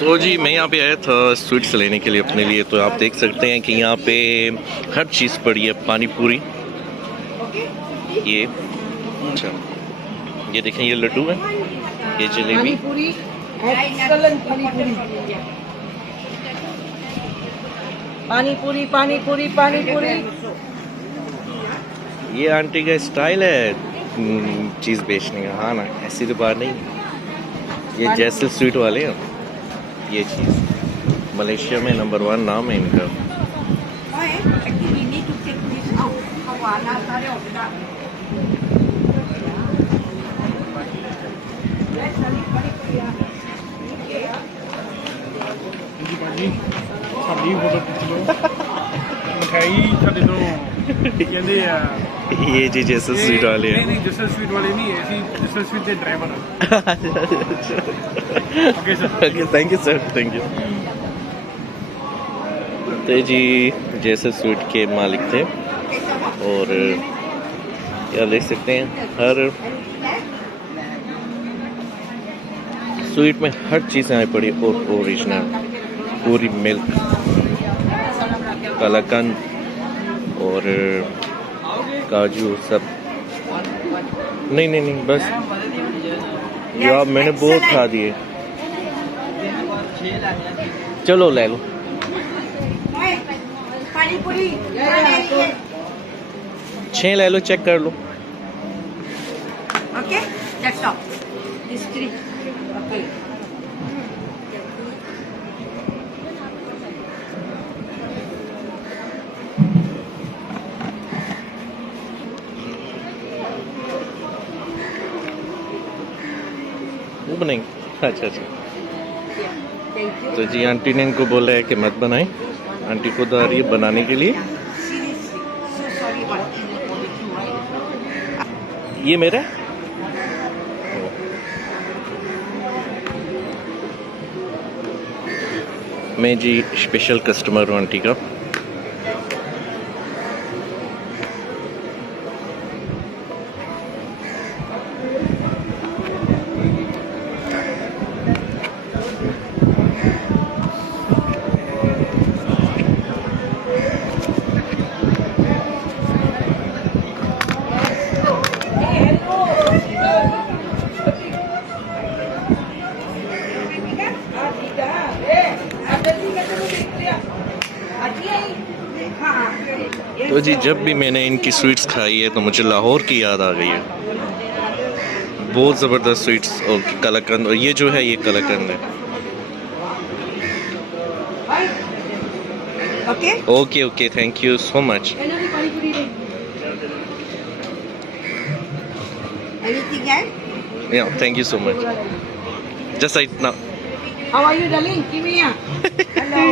तो जी मैं यहाँ पे आया था स्वीट्स लेने के लिए अपने लिए। तो आप देख सकते हैं कि यहाँ पे हर चीज़ पड़ी है। पानी पूरी, ये अच्छा, ये देखें, ये लड्डू है, ये जलेबी, पानी पूरी पानी पूरी पानी पूरी। ये आंटी का स्टाइल है चीज़ बेचने का। हाँ ना, ऐसी तो बात नहीं। ये जैसल स्वीट वाले हैं, ये चीज़ मलेशिया में नंबर 1 नाम है इनका। ये जी जैसल स्वीट वाले हैं। नहीं, जैसल स्वीट वाले नहीं है, ऐसी जैसल स्वीट के driver okay, thank you sir, thank you. तो जी जैसल स्वीट के मालिक थे, और क्या देख सकते हैं हर स्वीट में हर चीज़ यहाँ पड़ी और ओरिजिनल, पूरी मिल्क, कलाकंद और काजू सब। नहीं नहीं नहीं, बस यार मैंने बहुत खा दिए। चलो ले लो। पानी पूरी 6 ले लो, चेक कर लो। Okay, that's all. This 3 okay. वो बनाएंगे, अच्छा अच्छा। तो जी आंटी ने इनको बोला है कि मत बनाएं। आंटी खुद आ रही है बनाने के लिए। ये मेरा मैं जी स्पेशल कस्टमर हूँ आंटी का। तो जी जब भी मैंने इनकी स्वीट्स खाई है तो मुझे लाहौर की याद आ गई है। बहुत ज़बरदस्त स्वीट्स और कलाकंद, और ये जो है ये कलाकंद है। Okay okay, thank you so much. Thank you so much. Just right now. How are you, darling? Give me a hello.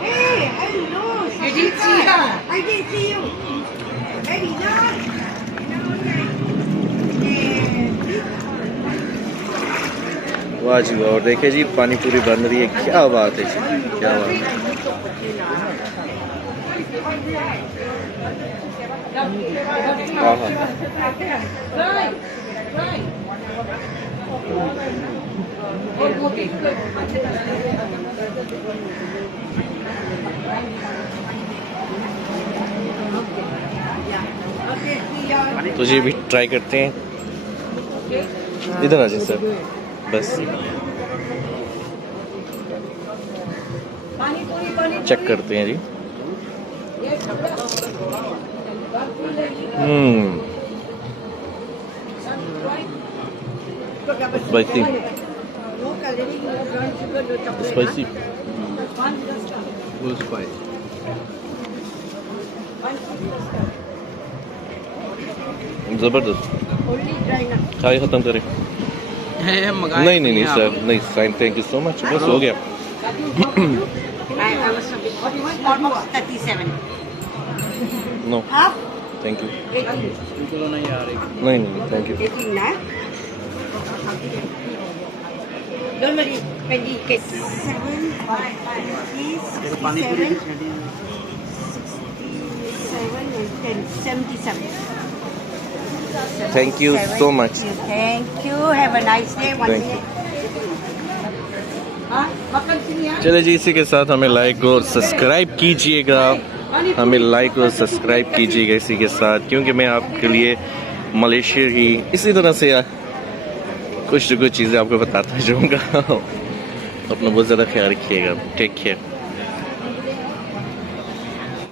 Hey, hello. You didn't see her. I didn't see you. Very nice. वाह जी वाह। और देखिए जी पानी पूरी बन रही है। क्या बात है जी, क्या बात है। तो जी भी ट्राई करते हैं। इधर आ जाए सर, बस चेक करते हैं जी। Spicy spicy full spice. जबरदस्त। खाई खत्म करें। नहीं नहीं नहीं सर, नहीं साइन, थैंक यू सो मच, बस हो गया। No thank you. नहीं नहीं thank you. 177. Thank you so much. Thank you. Have a nice day. Thank you. चलिए जी, इसी के साथ हमें लाइक और सब्सक्राइब कीजिएगा, हमें लाइक और सब्सक्राइब कीजिएगा इसी के साथ, क्योंकि मैं आपके लिए मलेशिया ही इसी तरह से कुछ न कुछ चीज़ें आपको बताता जाऊँगा। अपना बहुत ज़्यादा ख्याल रखिएगा। Take care.